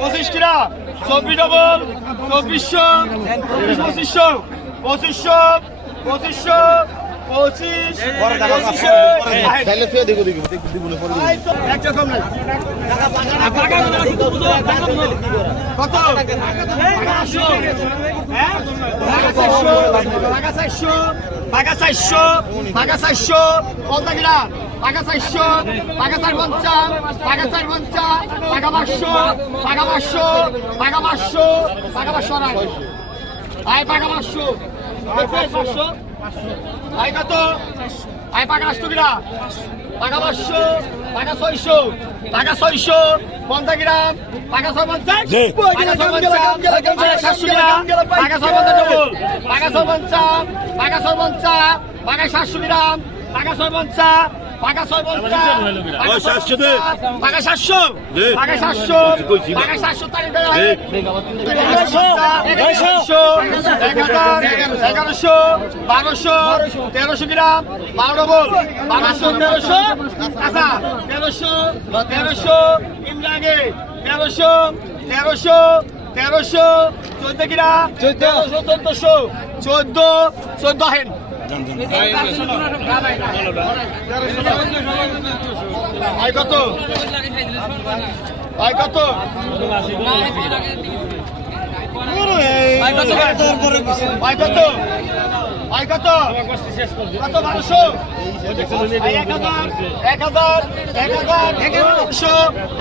পঁচিশ কিরা চব্বিশ ডবল চব্বিশশো চব্বিশ পঁচিশশো পঁচিশশো পঁচিশশো পঁচিশ। পঁচিশশো তাইলে তুই দেখো দেখো দিব না পরে দিব। একটা কম নাই কত পাঁচশো পাকা চারশো। পাকা চারশো। পাকা চারশো। পঞ্চাশ গ্রাম পাকা চারশো। পাকা চার পঞ্চাশ পাকা চার পঞ্চাশ পাকা পাঁচশো। পাকা পাঁচশো। পাকা পাঁচশো। পাকা পাঁচশো আয় পাকা পাঁচশো। পাঁচশো। আয় কত আয় পাকা আটশো গ্রাম পাকা পাঁচশো পাকা ছয়শো পাকা ছয়শো পঞ্চাশ গ্রাম পাকা ছয় পঞ্চাশ পাকা সাতশো গ্রাম পাকা ছয় পঞ্চাশ ডবল পাকা ছয় পঞ্চাশ পাকা ছয় পঞ্চাশ পাকা সাতশো গ্রাম পাকা ছয় পঞ্চাশ পাকা ছয় পঞ্চাশ পাকা সাতশো পাকা সাতশো পাকা সাতশো পাকা সাতশো তারিখ এক হাজার এগারোশো বারোশো তেরোশো গ্রাম বারো বারোশো তেরোশো আচ্ছা তেরোশো তেরোশো ইমরাগে তেরোশো তেরোশো তেরোশো চোদ্দ গ্রাম তেরোশো চোদ্দশো চোদ্দ চোদ্দ হেন। কত? কত?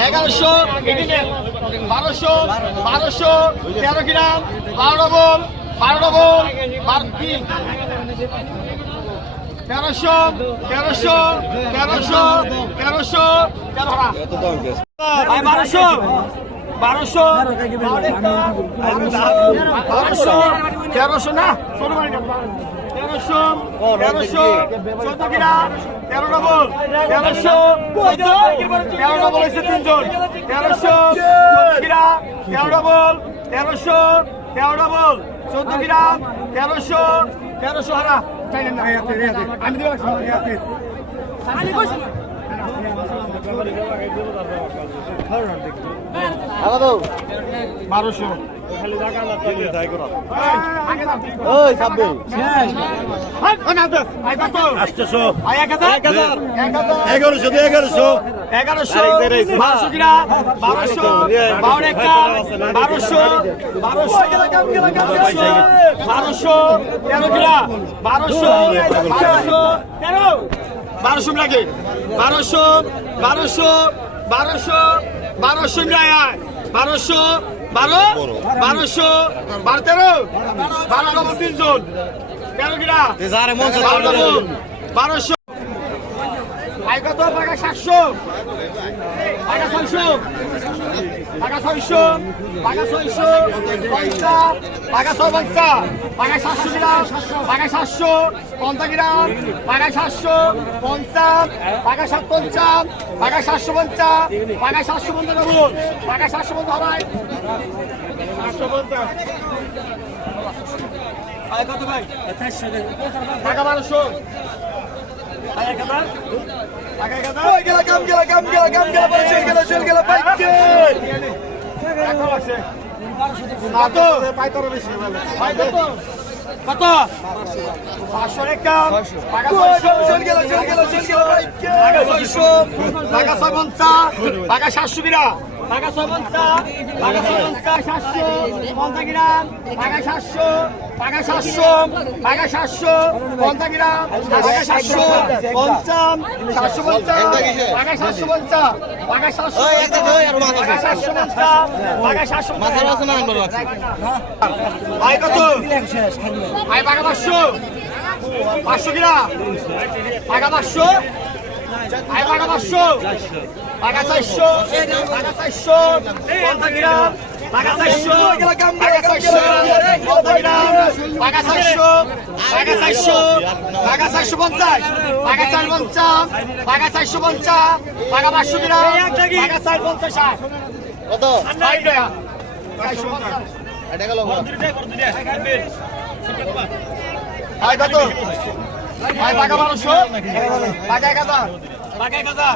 এগারোশো বারোশো বারোশো তেরো গ্রাম বারো ডবল বারো ডবল তেরোশো তেরোশো তেরোশো তেরোশো তেরো হারা আয় বারোশো। বারোশো। বারোশো। তেরোশো না। তেরোশো। তেরোশো। চোদ্দ কিনা? তেরো ডবল তেরোশো। চোদ্দ। তেরো ডবল হয়েছে তিনজন। তেরোশো। চোদ্দ কিনা? তেরো ডবল তেরোশো। তেরো ডবল চোদ্দ কিনা? তেরোশো। তেরোশো হারা। আমি দিলাম বারোশো। এগারোশো এগারোশো। এগারোশো। কিনা? বারোশো। বারো একটা বারোশো। বারোশো। বারোশো। তেরো কিনা? বারোশো। বারোশো। তেরো। বারোশো লাগে বারোশো। বারোশো। বারোশো। বারোশো। আয়। বারোশো বারো? বারোশো বারো তেরো? বারো তিনজন। তেরো কিনা? বারো বারোশো কত টাকা সাতশো টাকা ছয়শো টাকা ছয়শো টাকা ছয়শো পয়সা টাকা ছয় পঞ্চা টাকা সাতশো গ্রাম টাকা সাতশো পঞ্চাশ গ্রাম টাকা সাতশো পঞ্চাশ টাকা সাত পঞ্চাশ টাকা সাতশো পঞ্চাশ টাকা সাতশো পঞ্চাশ বলুন টাকা সাতশো পঞ্চাশ হয়। সাতশো পঞ্চাশ। টাকা বারোশো। টাকা এক হাজার? গেলা কাম গেলা কাম গেলা কাম গেলা চল গেলা পাইছে এখন আছে কত কত কত পাঁচশো টাকা চল গেলা চল গেলা চল গেলা টাকা ছয়শো টাকা ছয় পঞ্চাশ টাকা সাতশো বিরা টাকা ছয় পঞ্চাশ টাকা ছয় পঞ্চাশ সাতশো পঞ্চাশ গ্রাম টাকা সাতশো টাকা সাতশো টাকা সাতশো পঞ্চাশ গ্রাম টাকা সাতশো পঞ্চাশ সাতশো পঞ্চাশ টাকা সাতশো আয় কত? আয় টাকা পাঁচশো। টাকা পাঁচশো। টাকা পাঁচশো টাকা চারশো টাকা চারশো পঞ্চাশ গ্রাম টাকা চারশো টাকা চারশো পঞ্চাশ গ্রাম টাকা চারশো টাকা চারশো টাকা চারশো পঞ্চাশ টাকা চার পঞ্চাশ টাকা চারশো পঞ্চাশ টাকা পাঁচশো গ্রাম টাকা চার পঞ্চাশ ষাট কত ফাইভ টাকা চারশো পঞ্চাশ এটা গেল আয় কত টাকা বারোশো। টাকা এক হাজার টাকা এক হাজার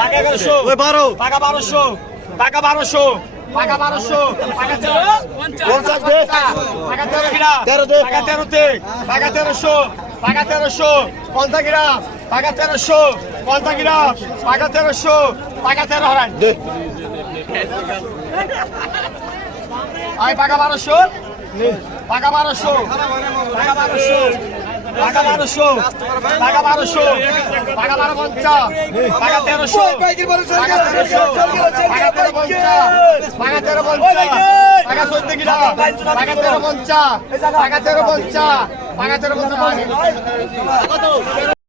টাকা এগারোশো বারো। টাকা বারোশো। টাকা বারোশো। পাকা বারোশো। পাকা তেরো। পঞ্চাশ। পাকা তেরো কিনা। পাকা তেরোতে। পাকা তেরোশো। পাকা তেরোশো। পঞ্চাশ গ্রাম পাকা তেরোশো। পঞ্চাশ গ্রাম পাকা তেরোশো। পাকা তেরো হরান। পাকা বারোশো। পাকা বারোশো। পাকা বারোশো। পাকা বারোশো পাকা বারোশো পাকা বারো পঞ্চাশ পাকা তেরোশো পাইকারি তেরোশো পাকা তেরো পঞ্চাশ পাকা তেরো পঞ্চাশ পাইকারি। চোদ্দ কিনা পাকা তেরো পঞ্চাশ পাকা তেরো পঞ্চাশ পাকা তেরো পঞ্চাশ।